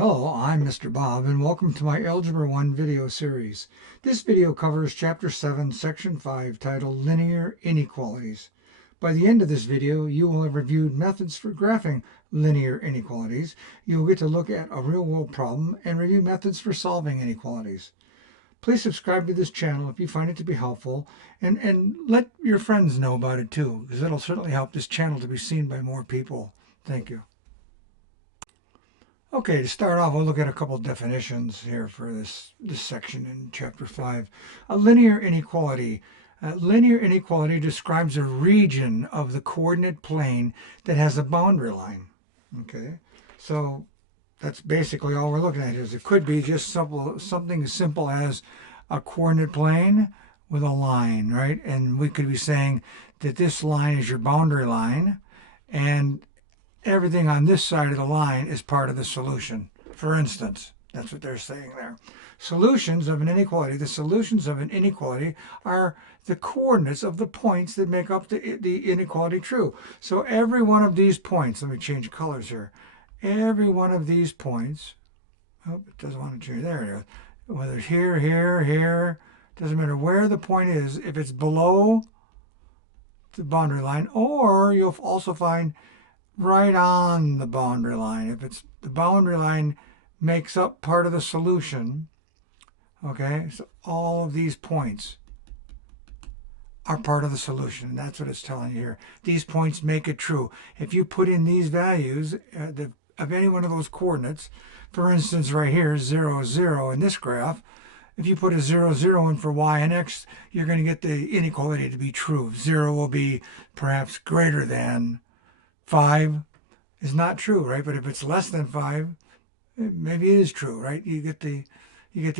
Hello, I'm Mr. Bob, and welcome to my Algebra 1 video series. This video covers Chapter 7, Section 5, titled Linear Inequalities. By the end of this video, you will have reviewed methods for graphing linear inequalities. You'll get to look at a real-world problem and review methods for solving inequalities. Please subscribe to this channel if you find it to be helpful, and let your friends know about it too, because it'll certainly help this channel to be seen by more people. Thank you. Okay, to start off, we'll look at a couple definitions here for this section in Chapter 5. A linear inequality. A linear inequality describes a region of the coordinate plane that has a boundary line. Okay, so that's basically all we're looking at here. It could be just something as simple as a coordinate plane with a line, right? And we could be saying that this line is your boundary line, and everything on this side of the line is part of the solution. For instance, that's what they're saying there. Solutions of an inequality. The solutions of an inequality are the coordinates of the points that make up the inequality true. So every one of these points, let me change colors here. Every one of these points, oh, it doesn't want to change, there it is. Whether it's here, here, here, doesn't matter where the point is, if it's below the boundary line, or you'll also find right on the boundary line. If it's the boundary line makes up part of the solution, okay, so all of these points are part of the solution. That's what it's telling you here. These points make it true. If you put in these values of any one of those coordinates, for instance, right here, 0, 0 in this graph, if you put a 0, 0 in for y and x, you're going to get the inequality to be true. 0 will be perhaps greater than 5 is not true, right? But if it's less than 5, maybe it is true, right? You get the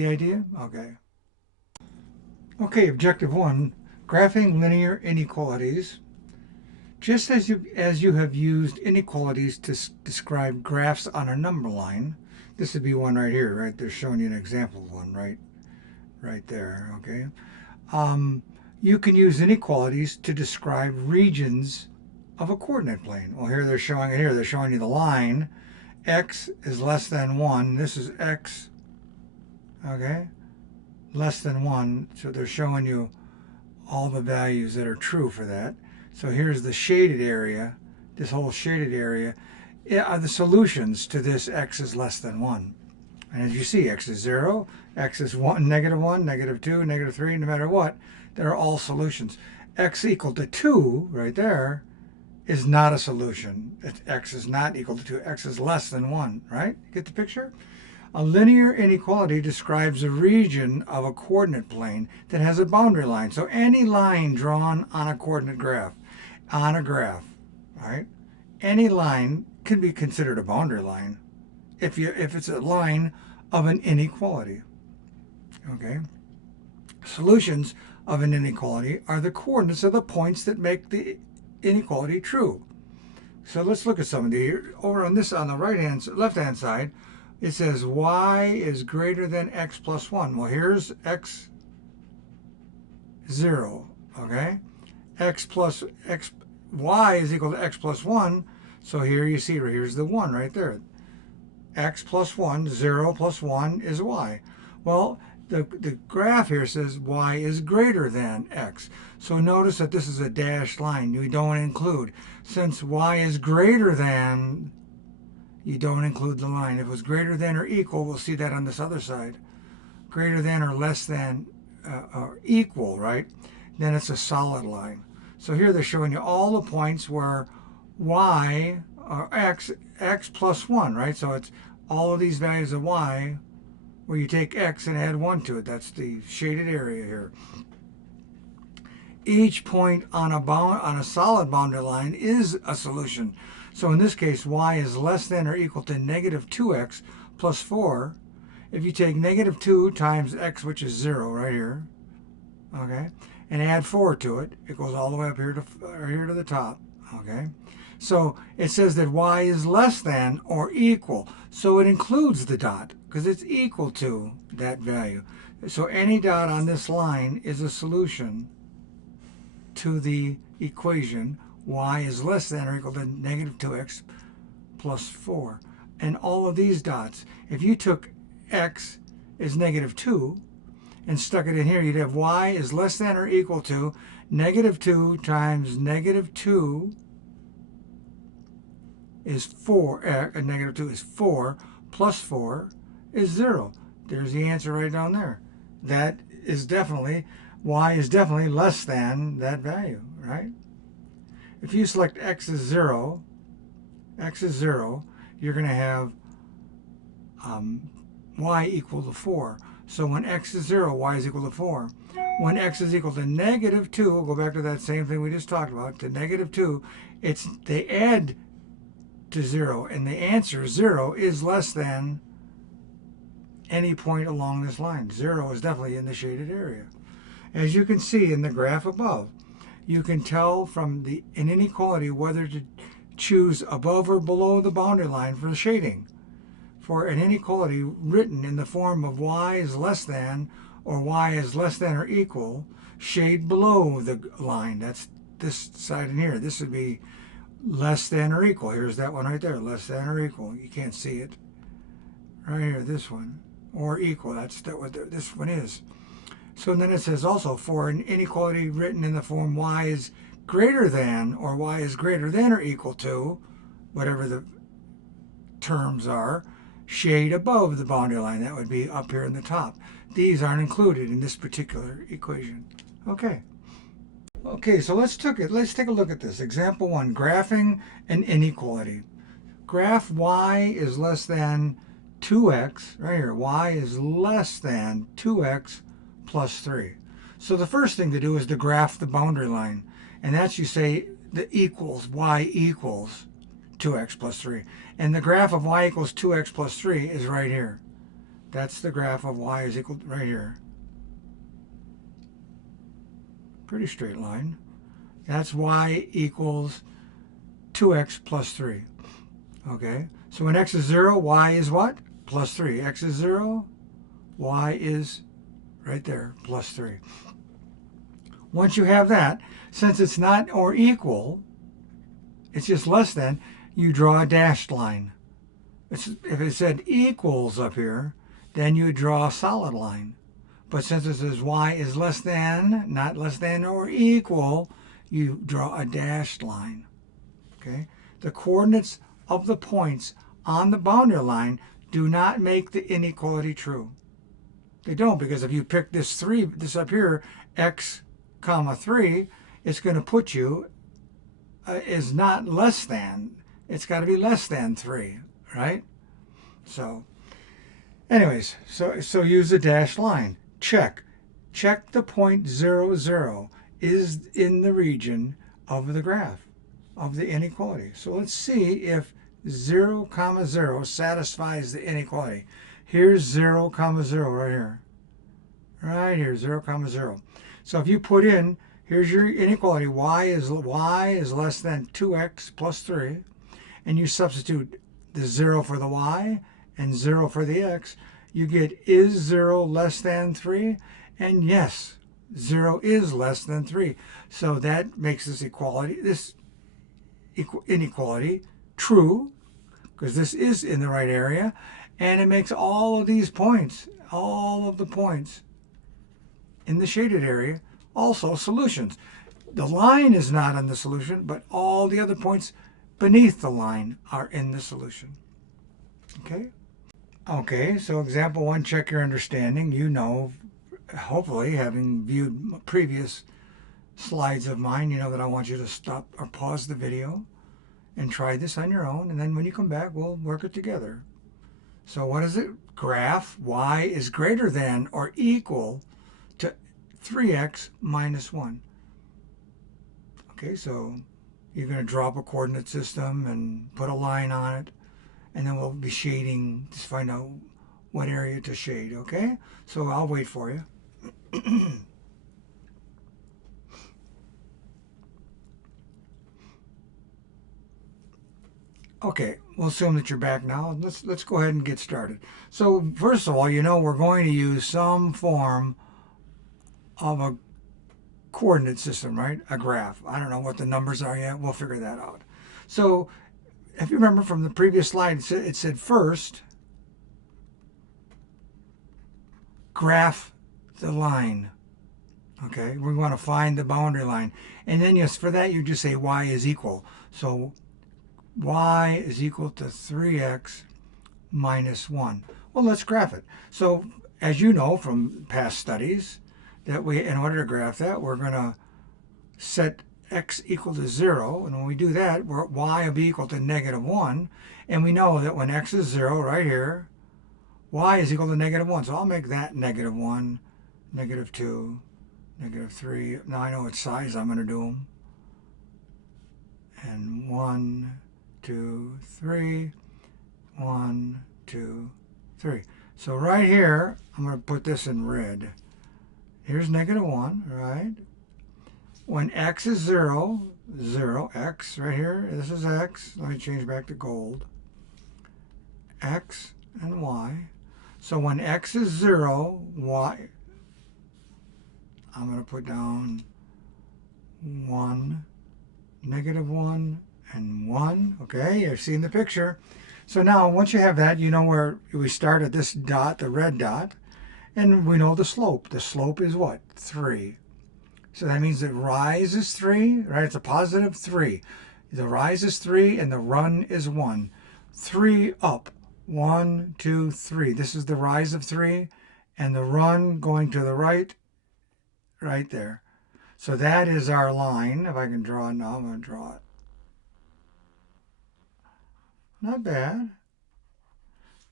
idea? Okay. Okay, objective 1, graphing linear inequalities. Just as you have used inequalities to describe graphs on a number line, this would be one right here, right? They're showing you an example of one right there, okay? You can use inequalities to describe regions of a coordinate plane. Well, here they're showing it here. They're showing you the line. X is less than 1. This is x, okay, less than 1. So they're showing you all the values that are true for that. So here's the shaded area. This whole shaded area are the solutions to this x is less than 1. And as you see, x is 0, x is 1, negative 1, negative 2, negative 3, no matter what, they're all solutions. X equal to 2, right there, is not a solution. X is not equal to 2. X is less than 1, right? Get the picture? A linear inequality describes a region of a coordinate plane that has a boundary line. So any line drawn on a coordinate graph, right? Any line can be considered a boundary line if it's a line of an inequality. Okay? Solutions of an inequality are the coordinates of the points that make the inequality true. So let's look at some of these. Over on this, on the left-hand side, it says y is greater than x plus 1. Well, here's x 0, okay? Y is equal to x plus 1. So here you see, here's the 1 right there. X plus 1, 0 plus 1 is y. Well, the graph here says y is greater than x. So notice that this is a dashed line. We don't include. Since y is greater than, you don't include the line. If it was greater than or equal, we'll see that on this other side. Greater than or less than or equal, right? Then it's a solid line. So here they're showing you all the points where y or x plus 1, right? So it's all of these values of y where you take x and add 1 to it. That's the shaded area here. Each point on a solid boundary line is a solution. So in this case, y is less than or equal to negative 2x plus 4. If you take negative 2 times x, which is 0 right here, okay, and add 4 to it, it goes all the way up here to the top, okay? So it says that y is less than or equal. So it includes the dot because it's equal to that value. So any dot on this line is a solution to the equation y is less than or equal to negative 2x plus 4. and all of these dots. If you took x is -2 and stuck it in here, you'd have y is less than or equal to -2 times -2 is 4, -2 is 4, plus 4 is 0. There's the answer right down there. That is definitely, y is definitely less than that value, right? If you select x is 0, you're going to have y equal to 4. So when x is 0, y is equal to 4. When x is equal to -2, we'll go back to that same thing we just talked about, to -2, they add to 0, and the answer, 0, is less than any point along this line. 0 is definitely in the shaded area. As you can see in the graph above, you can tell from an inequality whether to choose above or below the boundary line for the shading. For an inequality written in the form of y is less than or y is less than or equal, shade below the line. That's this side in here. This would be less than or equal. Here's that one right there, less than or equal. You can't see it. Right here, this one. Or equal, that's what this one is. So then it says also, for an inequality written in the form y is greater than or y is greater than or equal to, whatever the terms are, shade above the boundary line. That would be up here in the top. These aren't included in this particular equation. Okay. Okay, so let's take a look at this. Example 1, graphing an inequality. Graph y is less than 2x, right here, y is less than 2x plus 3. So the first thing to do is to graph the boundary line. And that's, you say, the equals, y equals 2x plus 3. And the graph of y equals 2x plus 3 is right here. That's the graph of y is equal right here. Pretty straight line. That's y equals 2x plus 3. Okay, so when x is 0, y is what? Plus 3. X is 0, y is right there, plus 3. Once you have that, since it's not or equal, it's just less than, you draw a dashed line. If it said equals up here, then you would draw a solid line. But since it says y is less than, not less than or equal, you draw a dashed line. Okay? The coordinates of the points on the boundary line do not make the inequality true. They don't, because if you pick this up here, x comma 3, it's going to put you is not less than. It's got to be less than 3, right? So, anyways, so use a dashed line. Check the point 0, 0 is in the region of the graph of the inequality. So let's see if 0, 0 satisfies the inequality. Here's 0, 0 right here. Right here, 0, 0. So if you put in, here's your inequality, y is less than 2x plus 3, and you substitute the 0 for the y and 0 for the x, you get is 0 less than 3? And yes, 0 is less than 3. So that makes this inequality true, because this is in the right area, and it makes all of these points, all of the points in the shaded area, also solutions. The line is not in the solution, but all the other points beneath the line are in the solution. Okay? Okay, so example 1, check your understanding. You know, hopefully, having viewed previous slides of mine, you know that I want you to stop or pause the video and try this on your own, and then when you come back, we'll work it together. So what is it? Graph y is greater than or equal to 3x minus 1. Okay, so you're going to draw up a coordinate system and put a line on it, and then we'll be shading to find out what area to shade, okay? So I'll wait for you. Okay, we'll assume that you're back now. Let's go ahead and get started. So first of all, you know we're going to use some form of a coordinate system, right? A graph. I don't know what the numbers are yet. We'll figure that out. So if you remember from the previous slide, it said first, graph the line. Okay, we want to find the boundary line. And then yes, for that you just say y is equal. So y is equal to 3x minus 1. Well, let's graph it. So as you know from past studies, that in order to graph that, we're going to set x equal to 0. And when we do that, y will be equal to negative 1. And we know that when x is 0 right here, y is equal to negative 1. So I'll make that negative 1, negative 2, negative 3. Now I know what size I'm going to do them. And 1, 2, 3. 1, 2, 3. So right here, I'm going to put this in red. Here's negative 1, right? When x is 0, 0, x right here, this is x. Let me change back to gold. X and y. So when x is 0, y, I'm going to put down 1, negative 1, and 1. Okay, you've seen the picture. So now, once you have that, you know where we start at this dot, the red dot, and we know the slope. The slope is what? 3. So that means that rise is 3, right? It's a positive 3. The rise is 3 and the run is 1. 3 up. 1, 2, 3. This is the rise of 3, and the run going to the right, right there. So that is our line. If I can draw it now, I'm going to draw it. Not bad.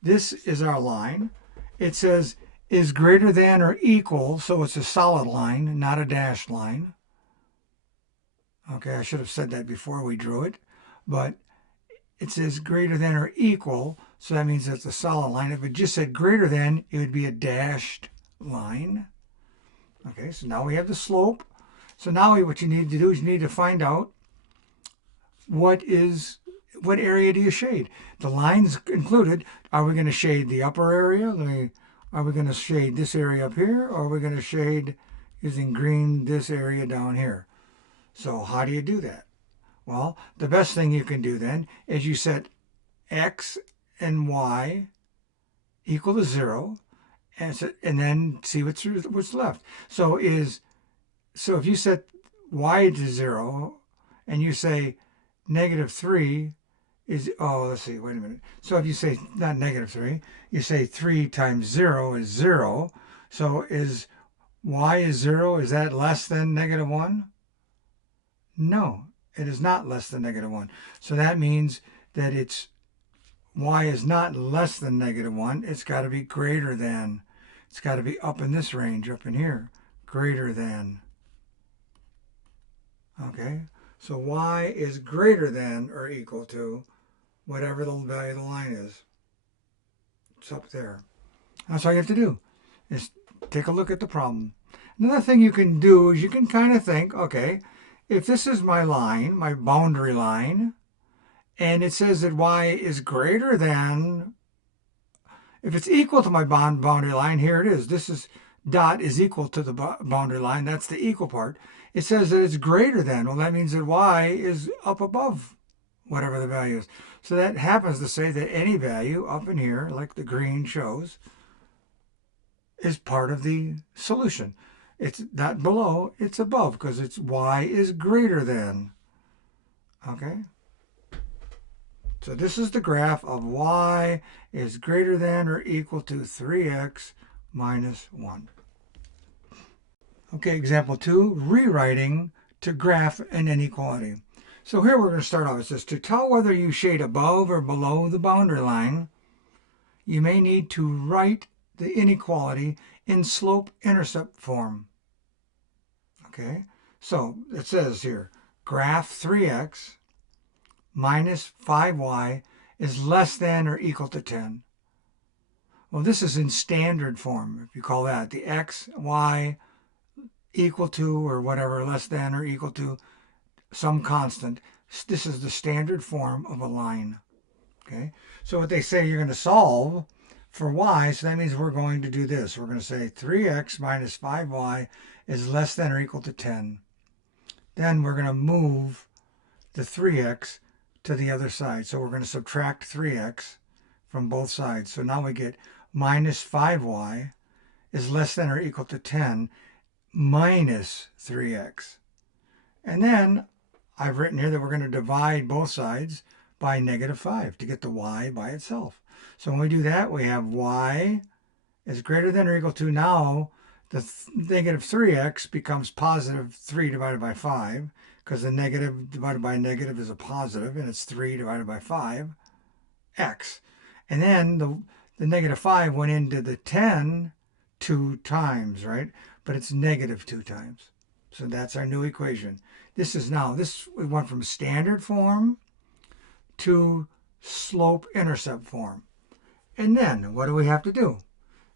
This is our line. It says is greater than or equal, so it's a solid line, not a dashed line. Okay, I should have said that before we drew it, but it says greater than or equal, so that means it's a solid line. If it just said greater than, it would be a dashed line. Okay, so now we have the slope. So now what you need to do is you need to find out what area do you shade? The lines included, are we going to shade the upper area? Are we going to shade this area up here? Or are we going to shade, using green, this area down here? So how do you do that? Well, the best thing you can do then is you set x and y equal to 0, and then see what's left. So if you set y to 0, and you say negative 3 is, let's see, wait a minute. So if you say, not negative 3, you say 3 times 0 is 0. So is y is 0, is that less than negative 1? No, it is not less than negative 1. So that means that y is not less than negative 1. It's got to be greater than. It's got to be up in this range, up in here. Greater than. Okay, so y is greater than or equal to whatever the value of the line is. It's up there. That's all you have to do, is take a look at the problem. Another thing you can do is you can kind of think, okay, if this is my line, my boundary line, and it says that y is greater than, if it's equal to my boundary line, here it is. This is dot is equal to the boundary line. That's the equal part. It says that it's greater than. Well, that means that y is up above whatever the value is. So that happens to say that any value up in here, like the green shows, is part of the solution. It's not below, it's above, because it's y is greater than. Okay? So this is the graph of y is greater than or equal to 3x minus 1. Okay, example 2, rewriting to graph an inequality. So here we're going to start off. It says, to tell whether you shade above or below the boundary line, you may need to write the inequality in slope-intercept form. Okay, so it says here, graph 3x minus 5y is less than or equal to 10. Well, this is in standard form, if you call that. The x, y equal to or whatever, less than or equal to some constant. This is the standard form of a line. Okay, so what they say, you're going to solve for y, so that means we're going to do this. We're going to say 3x minus 5y is less than or equal to 10. Then we're going to move the 3x to the other side. So we're going to subtract 3x from both sides. So now we get minus 5y is less than or equal to 10 minus 3x. And then I've written here that we're going to divide both sides by negative 5 to get the y by itself. So when we do that, we have y is greater than or equal to, now the negative 3x becomes positive 3 divided by 5, because the negative divided by negative is a positive, and it's 3 divided by 5, x. And then the negative 5 went into the 10 2 times, right? But it's negative 2 times. So that's our new equation. This we went from standard form to slope-intercept form. And then what do we have to do?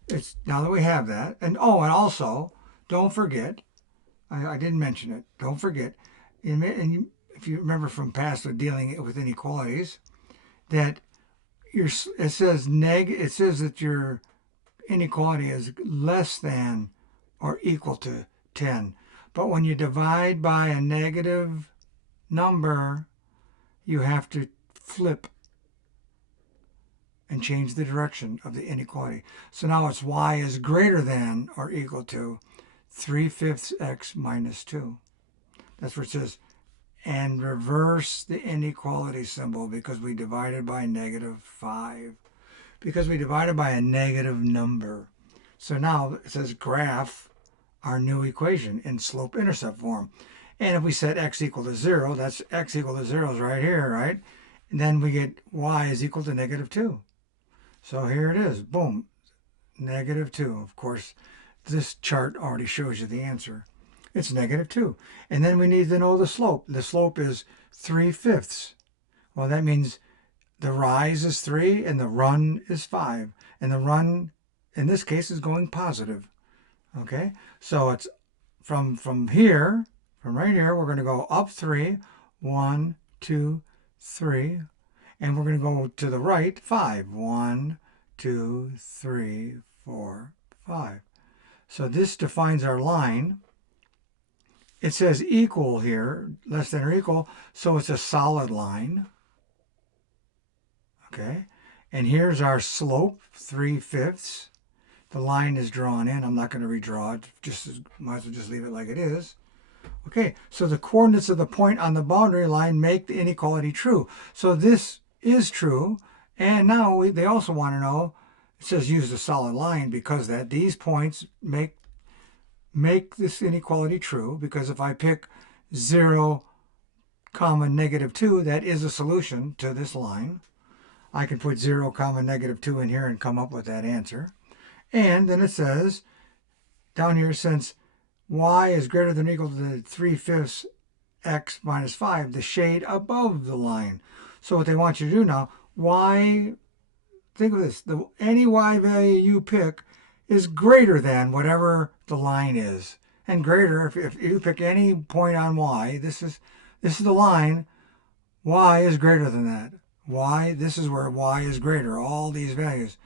It's now that we have that, and also don't forget, I didn't mention it, don't forget, and if you remember from past with dealing with inequalities, that it says that your inequality is less than or equal to 10. But when you divide by a negative number, you have to flip and change the direction of the inequality. So now it's y is greater than or equal to 3/5 x minus 2. That's where it says, and reverse the inequality symbol because we divided by negative 5. Because we divided by a negative number. So now it says graph our new equation in slope-intercept form. And if we set x equal to 0, that's x equal to 0 is right here, right? And then we get y is equal to negative 2. So here it is, boom, negative 2. Of course, this chart already shows you the answer. It's negative 2. And then we need to know the slope. The slope is 3/5. Well, that means the rise is 3 and the run is 5. And the run, in this case, is going positive. Okay, so it's from right here, we're going to go up 3, 1, 2, 3, and we're going to go to the right 5, 1, 2, 3, 4, 5. So this defines our line. It says equal here, less than or equal, so it's a solid line. Okay, and here's our slope, 3/5. The line is drawn in. I'm not going to redraw it. Might as well just leave it like it is. Okay, so the coordinates of the point on the boundary line make the inequality true. So this is true. And now they also want to know, it says use the solid line because these points make this inequality true. Because if I pick 0, negative 2, that is a solution to this line. I can put 0, negative 2 in here and come up with that answer. And then it says down here, since y is greater than or equal to 3/5 x minus 5, the shade above the line. So what they want you to do now, think of this, any y value you pick is greater than whatever the line is. And greater, if you pick any point on y, this is the line, y is greater than that. This is where y is greater, all these values.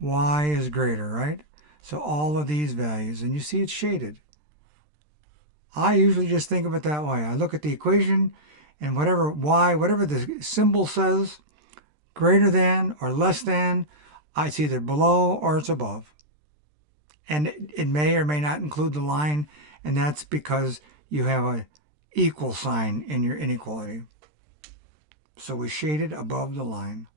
Y is greater, right? So all of these values, and you see it's shaded. I usually just think of it that way. I look at the equation, and whatever the symbol says, greater than or less than, it's either below or it's above. And it may or may not include the line, and that's because you have an equal sign in your inequality. So we shaded above the line.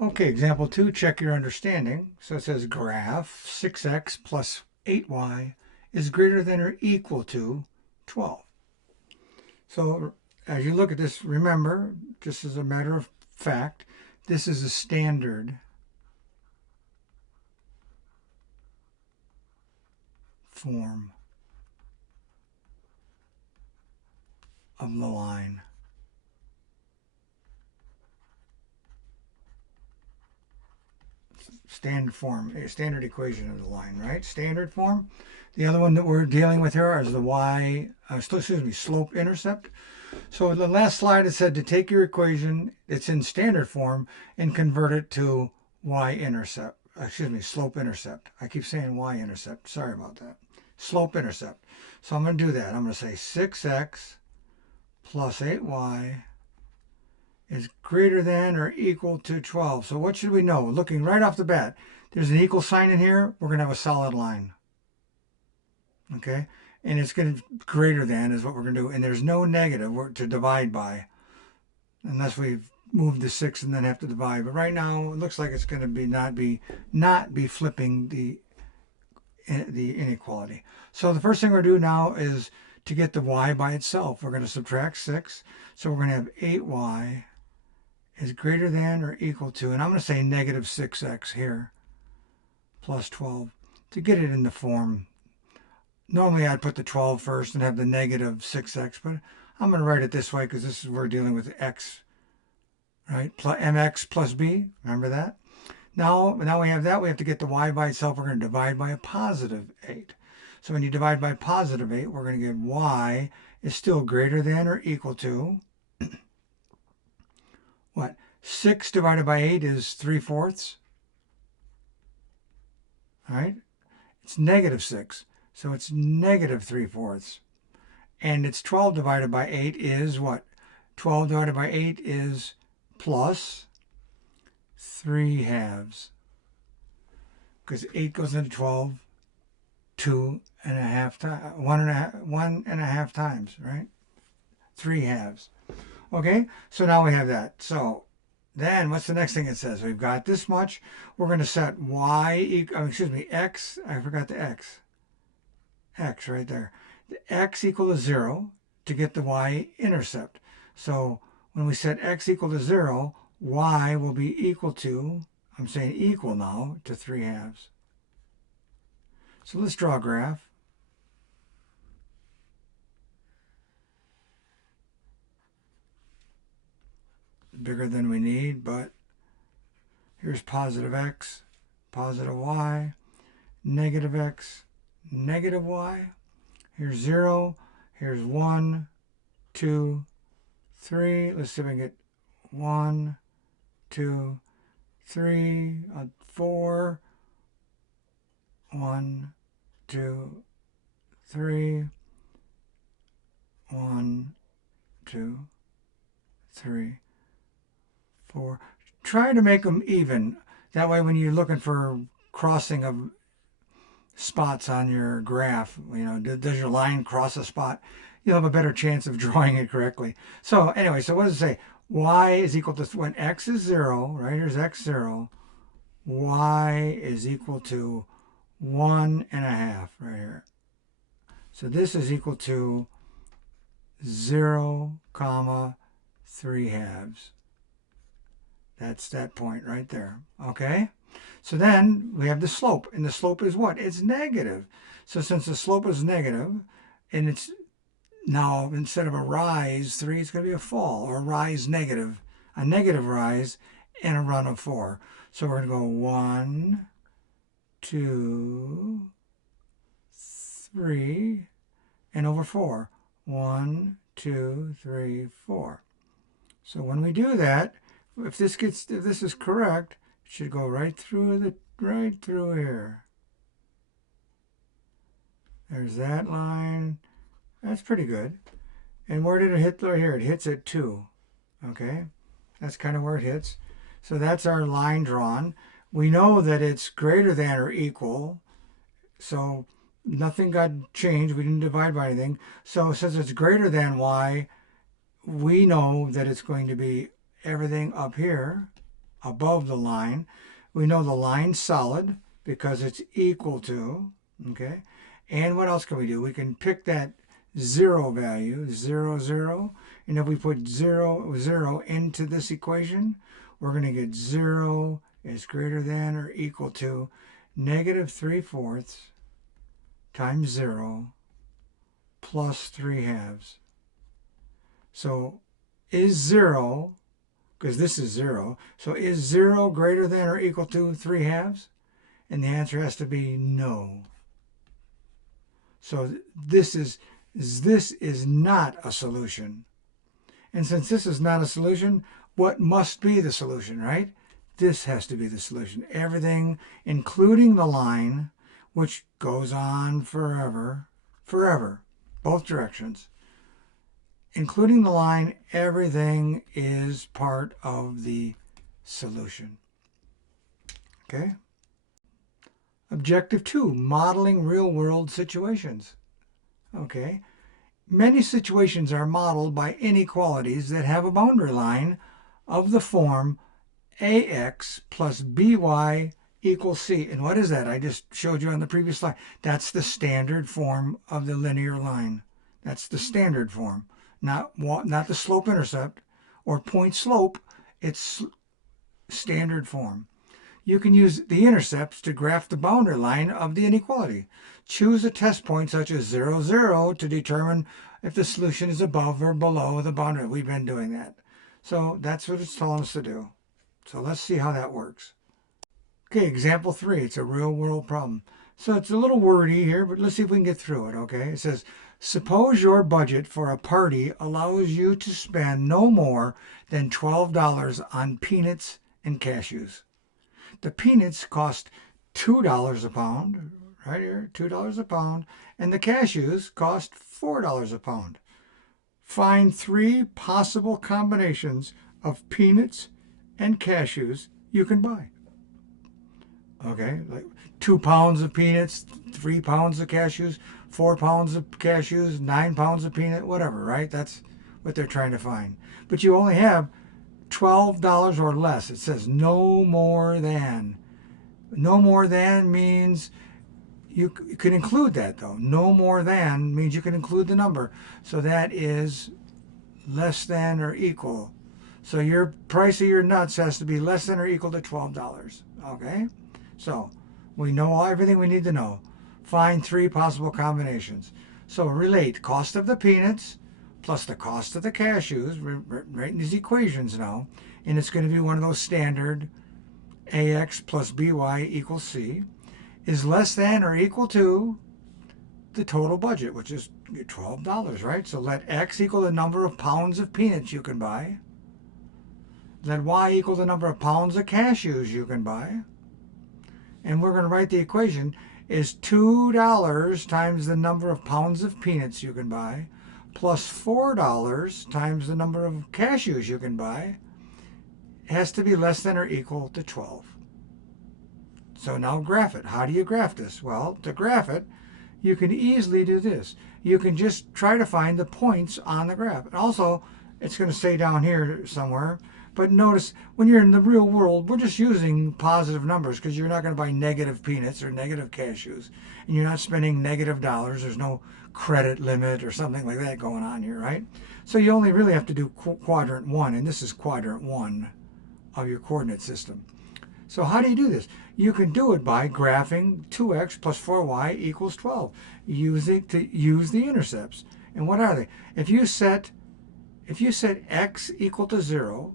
Okay, example 2, check your understanding. So it says graph 6x plus 8y is greater than or equal to 12. So as you look at this, remember, just as a matter of fact, this is a standard form of the line. Standard form, a standard equation of the line, right? Standard form. The other one that we're dealing with here is the slope-intercept. So in the last slide it said to take your equation, it's in standard form, and convert it to slope-intercept. I keep saying y-intercept. Sorry about that. Slope-intercept. So I'm going to do that. I'm going to say 6x plus 8y is greater than or equal to 12. So what should we know? Looking right off the bat, there's an equal sign in here. We're going to have a solid line. Okay? And it's going to greater than is what we're going to do. And there's no negative to divide by unless we've moved the 6 and then have to divide. But right now, it looks like it's going to be not be flipping the inequality. So the first thing we're going to do now is to get the y by itself. We're going to subtract 6. So we're going to have 8y is greater than or equal to, and I'm going to say negative 6x here, plus 12, to get it in the form. Normally I'd put the 12 first and have the negative 6x, but I'm going to write it this way because this is we're dealing with x, right? Mx plus b, remember that? Now we have that, we have to get the y by itself. We're going to divide by a positive 8. So when you divide by positive 8, we're going to get y is still greater than or equal to what? 6 divided by 8 is 3/4. All right? It's negative 6. So it's negative 3/4. And it's 12 divided by 8 is what? 12 divided by 8 is plus 3/2. Because 8 goes into 12 2.5 times, 1.5 times, right? 3/2. Okay, so now we have that. So then what's the next thing it says? We've got this much. We're going to set x, I forgot the x right there. The x equal to 0 to get the y-intercept. So when we set x equal to 0, y will be equal to, I'm saying equal now, to 3/2. So let's draw a graph. Bigger than we need, but here's positive x, positive y, negative x, negative y. Here's 0, here's 1, 2, 3. Let's see if I can get 1, 2, 3, 4, 1, 2, 3, 1, 2, 3, 4. Try to make them even. That way when you're looking for crossing of spots on your graph, does your line cross a spot? You'll have a better chance of drawing it correctly. So anyway, so what does it say? Y is equal to, when x is 0, right, here's x 0, y is equal to 1.5 right here. So this is equal to 0, 3/2. That's that point right there. Okay? So then we have the slope. And the slope is what? It's negative. So since the slope is negative, and it's now instead of a rise 3, it's going to be a fall, or a rise negative. A negative rise and a run of 4. So we're going to go 1, 2, 3, and over 4. 1, 2, 3, 4. So when we do that, if this is correct, it should go right through here. There's that line. That's pretty good. And where did it hit? Right here. It hits at 2. Okay? That's kind of where it hits. So that's our line drawn. We know that it's greater than or equal. So nothing got changed. We didn't divide by anything. So since it's greater than y, we know that it's going to be everything up here above the line. We know the line's solid because it's equal to, okay? And what else can we do? We can pick that 0 value, 0, 0. And if we put 0, 0 into this equation, we're going to get 0 is greater than or equal to negative 3/4 times 0 plus 3/2. So is 0, because this is 0, so is 0 greater than or equal to 3/2? And the answer has to be no. So this is not a solution. And since this is not a solution, what must be the solution, right? This has to be the solution. Everything, including the line, which goes on forever, both directions, including the line, everything is part of the solution. Okay? Objective 2, modeling real-world situations. Okay? Many situations are modeled by inequalities that have a boundary line of the form ax plus by equals c. And what is that? I just showed you on the previous slide. That's the standard form of the linear line. That's the standard form. Not the slope-intercept or point-slope. It's standard form. You can use the intercepts to graph the boundary line of the inequality. Choose a test point such as 0, 0 to determine if the solution is above or below the boundary. We've been doing that. So that's what it's telling us to do. So let's see how that works. Okay, example 3. It's a real-world problem. So it's a little wordy here, but let's see if we can get through it, okay? It says, suppose your budget for a party allows you to spend no more than $12 on peanuts and cashews. The peanuts cost $2 a pound, right here, $2 a pound, and the cashews cost $4 a pound. Find 3 possible combinations of peanuts and cashews you can buy. Okay, like 2 pounds of peanuts, 3 pounds of cashews, 4 pounds of cashews, 9 pounds of peanut, whatever, right? That's what they're trying to find. But you only have $12 or less. It says no more than. No more than means you can include that, though. No more than means you can include the number. So that is less than or equal. So your price of your nuts has to be less than or equal to $12. Okay? So we know everything we need to know. Find 3 possible combinations. So relate cost of the peanuts plus the cost of the cashews, writing these equations now, and it's going to be one of those standard ax plus by equals c, is less than or equal to the total budget, which is $12, right? So let x equal the number of pounds of peanuts you can buy. Let y equal the number of pounds of cashews you can buy. And we're going to write the equation is $2 times the number of pounds of peanuts you can buy plus $4 times the number of cashews you can buy has to be less than or equal to 12. So now graph it. How do you graph this? Well, to graph it, you can easily do this. You can just try to find the points on the graph. And also, it's going to stay down here somewhere. But notice, when you're in the real world, we're just using positive numbers because you're not going to buy negative peanuts or negative cashews. And you're not spending negative dollars. There's no credit limit or something like that going on here, right? So you only really have to do quadrant 1, and this is quadrant 1 of your coordinate system. So how do you do this? You can do it by graphing 2x plus 4y equals 12. Use the intercepts. And what are they? If you set x equal to 0,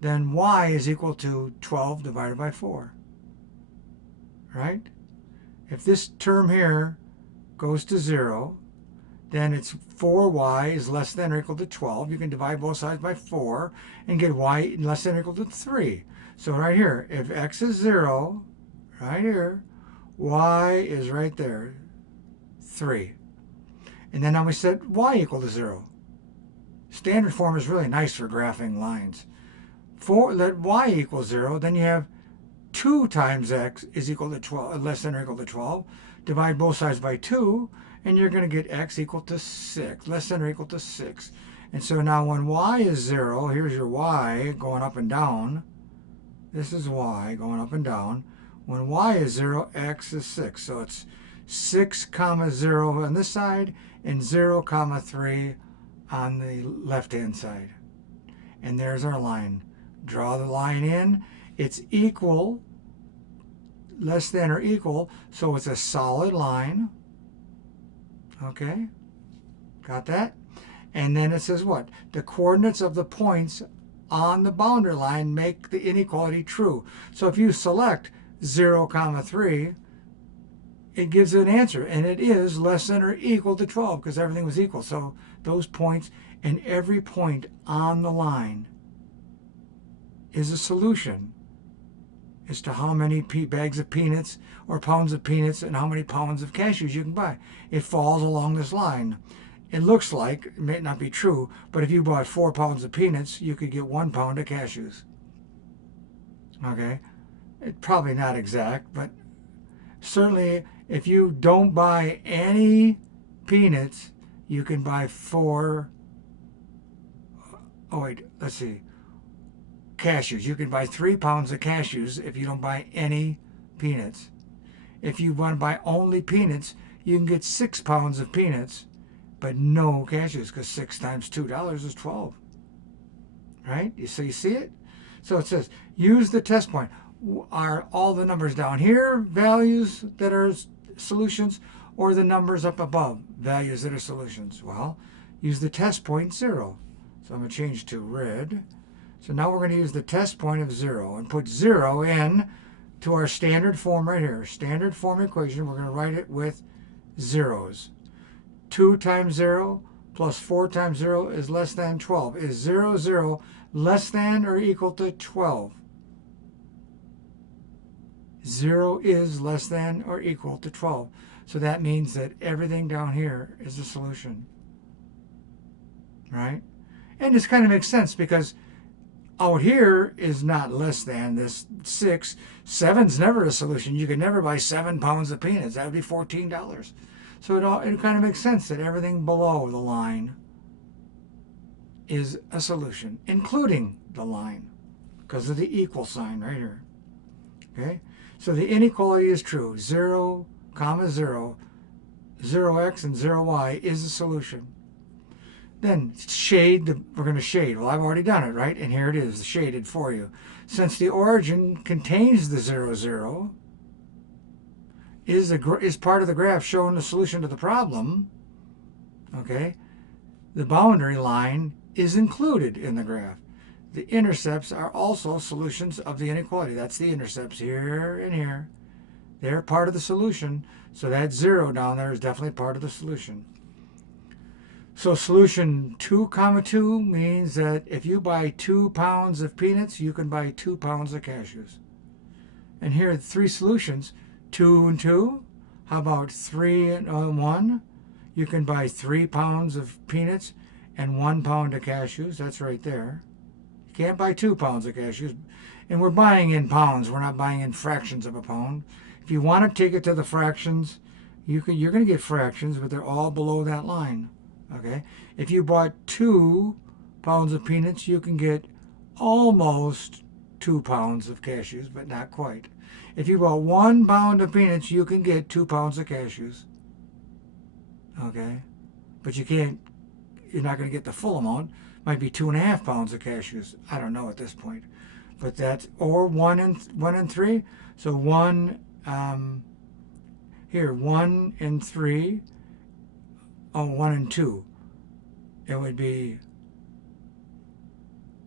then y is equal to 12 divided by 4. Right? If this term here goes to 0, then it's 4y is less than or equal to 12. You can divide both sides by 4 and get y less than or equal to 3. So right here, if x is 0, right here, y is right there, 3. And then now we set y equal to 0. Standard form is really nice for graphing lines. Let y equal 0, then you have 2 times x is equal to 12, less than or equal to 12. Divide both sides by 2, and you're going to get x equal to 6, less than or equal to 6. And so now when y is 0, here's your y going up and down. This is y going up and down. When y is 0, x is 6. So it's 6, 0 on this side and 0, 3 on the left-hand side. And there's our line. Draw the line in. It's equal, less than or equal, so it's a solid line. Okay? Got that? And then it says what? The coordinates of the points on the boundary line make the inequality true. So if you select 0, 3, it gives an answer, and it is less than or equal to 12 because everything was equal. So those points and every point on the line is a solution as to how many bags of peanuts or pounds of peanuts and how many pounds of cashews you can buy. It falls along this line. it looks like, it may not be true, but if you bought 4 pounds of peanuts, you could get 1 pound of cashews. Okay? It's probably not exact, but certainly if you don't buy any peanuts, you can buy 4, oh wait, let's see, cashews. You can buy 3 pounds of cashews if you don't buy any peanuts. If you want to buy only peanuts, you can get 6 pounds of peanuts, but no cashews, because 6 times $2 is 12. Right? So you see it? So it says, use the test point. Are all the numbers down here values that are solutions, or the numbers up above values that are solutions? Well, use the test point 0. So I'm going to change to red. So now we're going to use the test point of 0 and put 0 in to our standard form right here. Standard form equation, we're going to write it with zeros. 2 times 0 plus 4 times 0 is less than 12. Is 0, 0 less than or equal to 12? 0 is less than or equal to 12. So that means that everything down here is a solution. Right? And this kind of makes sense because out here is not less than this 6. 7's never a solution. You can never buy 7 pounds of peanuts. That would be $14. So it kind of makes sense that everything below the line is a solution, including the line, because of the equal sign right here. Okay? So the inequality is true. 0, 0, 0x and 0y is a solution. Then we're going to shade. Well, I've already done it, right? And here it is, shaded for you. Since the origin contains the 0, 0, is part of the graph showing the solution to the problem, okay, the boundary line is included in the graph. The intercepts are also solutions of the inequality. That's the intercepts here and here. They're part of the solution. So that 0 down there is definitely part of the solution. So solution 2, 2 means that if you buy 2 pounds of peanuts, you can buy 2 pounds of cashews. And here are the 3 solutions. 2 and 2. How about 3 and 1? You can buy 3 pounds of peanuts and 1 pound of cashews. That's right there. You can't buy 2 pounds of cashews. And we're buying in pounds. We're not buying in fractions of a pound. If you want to take it to the fractions, you're going to get fractions, but they're all below that line. Okay? If you bought 2 pounds of peanuts, you can get almost 2 pounds of cashews, but not quite. If you bought 1 pound of peanuts, you can get 2 pounds of cashews. Okay? But you're not going to get the full amount. Might be 2.5 pounds of cashews. I don't know at this point. But that's, or 1 and 3. So 1 and 3. Oh, 1 and 2. It would be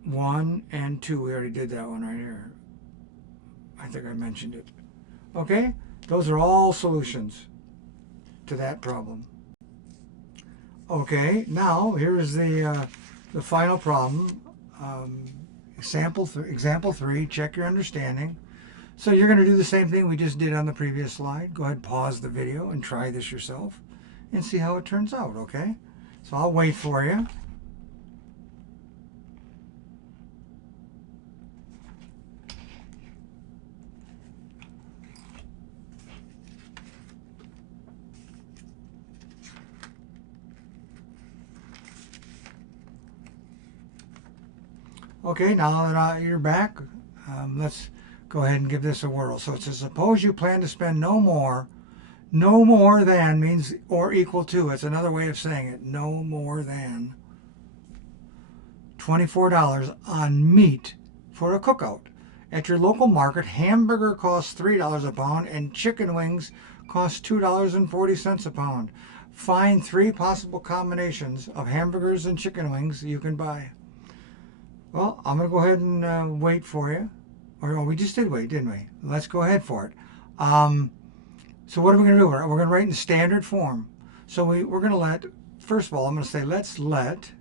1 and 2. We already did that one right here. I think I mentioned it. Okay? Those are all solutions to that problem. Okay, now here's the final problem. Example 3, check your understanding. So you're going to do the same thing we just did on the previous slide. Go ahead, pause the video and try this yourself and see how it turns out, okay? So I'll wait for you. Okay, now that you're back, let's go ahead and give this a whirl. So it says, suppose you plan to spend no more than means or equal to. It's another way of saying it. No more than $24 on meat for a cookout. At your local market, hamburger costs $3 a pound and chicken wings cost $2.40 a pound. Find 3 possible combinations of hamburgers and chicken wings you can buy. Well, I'm going to go ahead and wait for you. Or we just did wait, didn't we? Let's go ahead for it. So what are we going to do? We're going to write in standard form. So we're going to first of all, I'm going to say let's let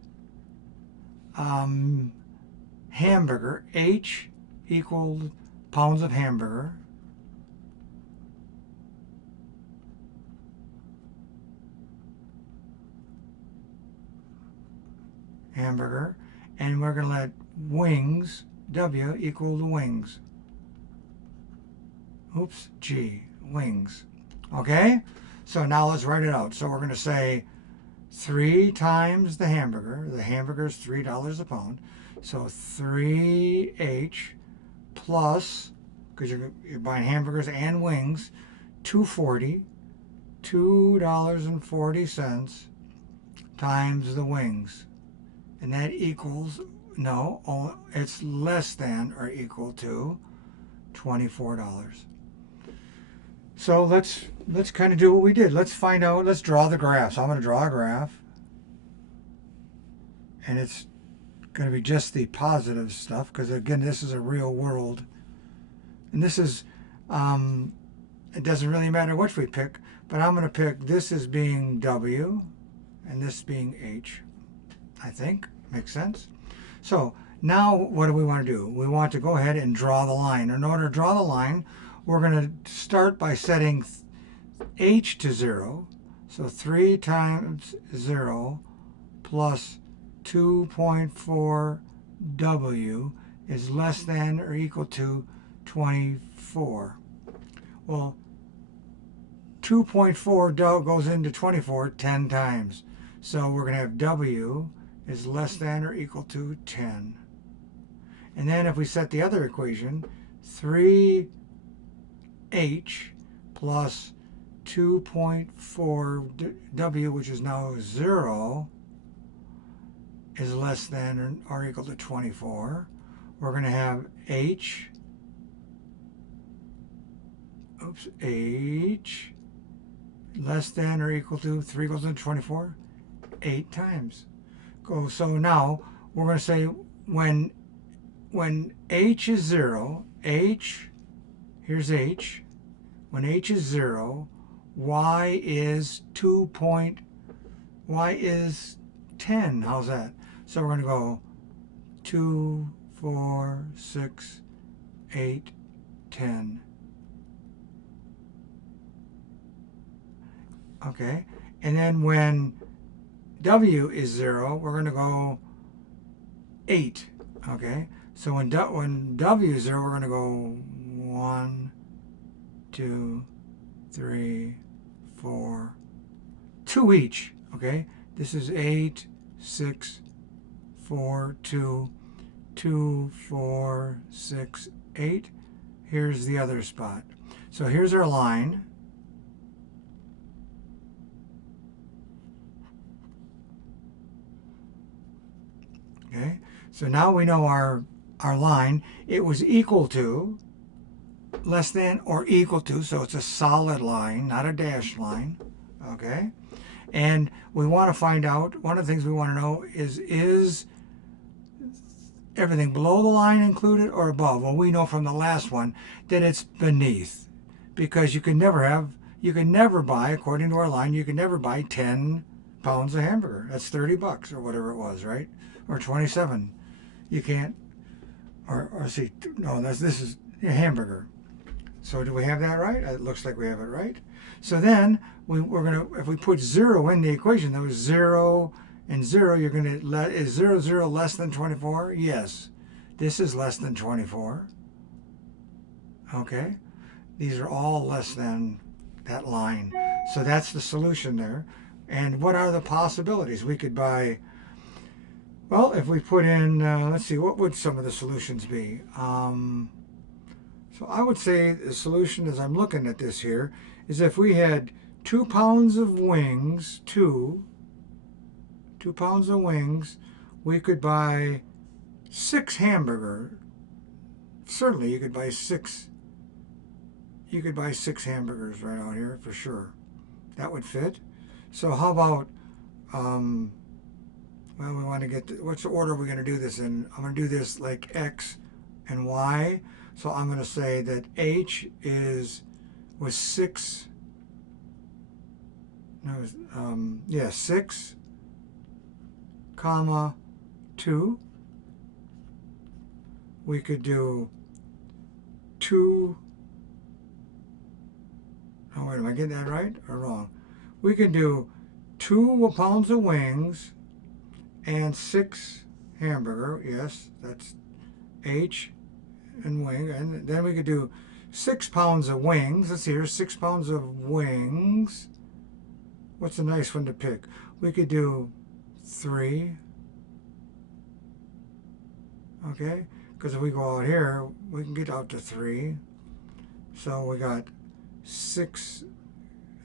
hamburger, H equals pounds of hamburger, hamburger, and we're going to let wings, W, equal the wings. Oops, G, wings. Okay? So now let's write it out. So we're going to say 3 times the hamburger. The hamburger is $3 a pound. So 3H plus, because you're buying hamburgers and wings, $2.40 times the wings. And that equals, no, it's less than or equal to $24. So let's kind of do what we did. Let's find out, let's draw the graph. So I'm going to draw a graph. And it's going to be just the positive stuff, because again, this is a real world. And this is, it doesn't really matter which we pick, but I'm going to pick this as being W and this being H. I think makes sense. So now what do we want to do? We want to go ahead and draw the line. In order to draw the line, we're going to start by setting H to 0. So 3 times 0 plus 2.4 W is less than or equal to 24. Well, 2.4 goes into 24 10 times. So we're going to have W is less than or equal to 10. And then if we set the other equation, 3H plus 2.4 W, which is now 0, is less than or equal to 24. We're going to have H less than or equal to 3 goes into 24 8 times. So now we're going to say when H is 0, here's H, when H is 0, Y is 10. How's that? So we're going to go 2, 4, 6, 8, 10. Okay, and then when W is 0, we're going to go 8. Okay, so when W is 0, we're going to go 1, 2, 3, 4, 2 each. Okay, this is 8, 6, 4, 2, 2, 4, 6, 8. Here's the other spot. So here's our line. Okay, so now we know our line. It was equal to, less than or equal to, so it's a solid line, not a dashed line. Okay, and we want to find out, one of the things we want to know is everything below the line included or above? Well, we know from the last one that it's beneath, because you can never buy, according to our line, you can never buy 10 pounds of hamburger. That's $30 or whatever it was, right? Or 27. You can't, or see, no, this is a hamburger. So do we have that right? It looks like we have it right. So then we're going to, if we put 0 in the equation, that was 0 and 0, you're going to let, is 0, 0 less than 24? Yes. This is less than 24. Okay. These are all less than that line. So that's the solution there. And what are the possibilities? We could buy, well, if we put in, let's see, what would some of the solutions be? So I would say the solution, as I'm looking at this here, is if we had 2 pounds of wings, 2 pounds of wings, we could buy 6 hamburger. Certainly you could buy 6. You could buy 6 hamburgers right out here for sure. That would fit. So how about, well, we want to get, what's the order we're going to do this in? I'm going to do this like X and Y. So I'm going to say that H was 6, no, 6, comma, 2. We could do 2, oh wait, am I getting that right or wrong? We could do 2 pounds of wings and 6 hamburger. Yes, that's H and wing. And then we could do 6 pounds of wings. Let's see here, 6 pounds of wings. What's a nice one to pick? We could do 3. Okay, because if we go out here, we can get out to 3. So we got 6.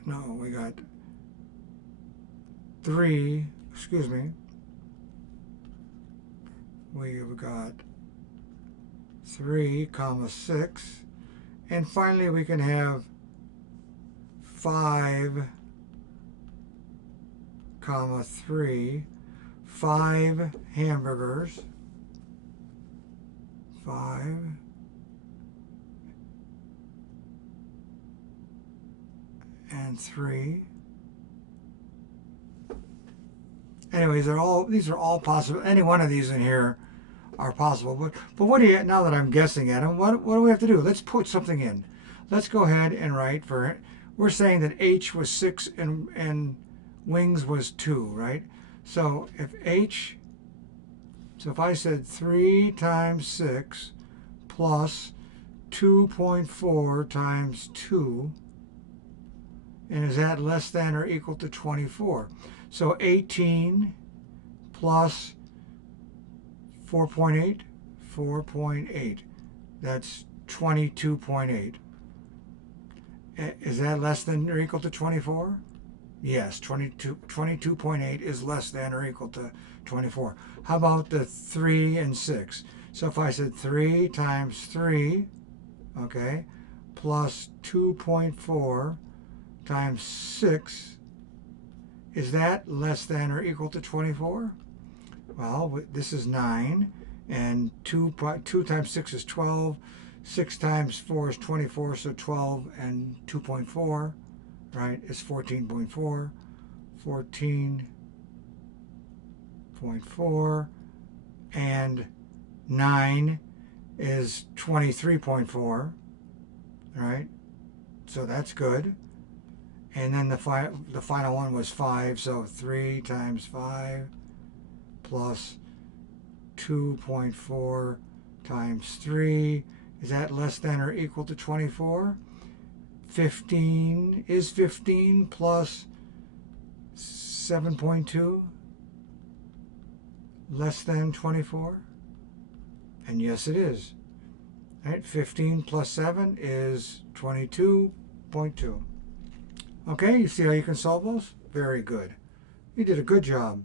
No, we got 3. Excuse me. We've got 3 comma 6, and finally we can have 5 comma 3, 5 hamburgers, 5 and 3. Anyways, these are all possible. Any one of these in here are possible. But what do you, now that I'm guessing at them, what do we have to do? Let's put something in. Let's go ahead and write for it. We're saying that H was 6 and wings was 2, right? So if I said 3 times 6 plus 2.4 times 2, and is that less than or equal to 24? So 18 plus 4.8, 4.8. That's 22.8. Is that less than or equal to 24? Yes, 22.8 is less than or equal to 24. How about the 3 and 6? So if I said 3 times 3, okay, plus 2.4 times 6, is that less than or equal to 24? Well, this is 9, and 2 times 6 is 12. 6 times 4 is 24, so 12 and 2.4, right, is 14.4. 14.4, and 9 is 23.4, right? So that's good. And then the final one was 5, so 3 times 5 plus 2.4 times 3. Is that less than or equal to 24? 15 is 15 plus 7.2 less than 24? And yes, it is. Right? 15 plus 7 is 22.2. Okay, you see how you can solve those? Very good. You did a good job.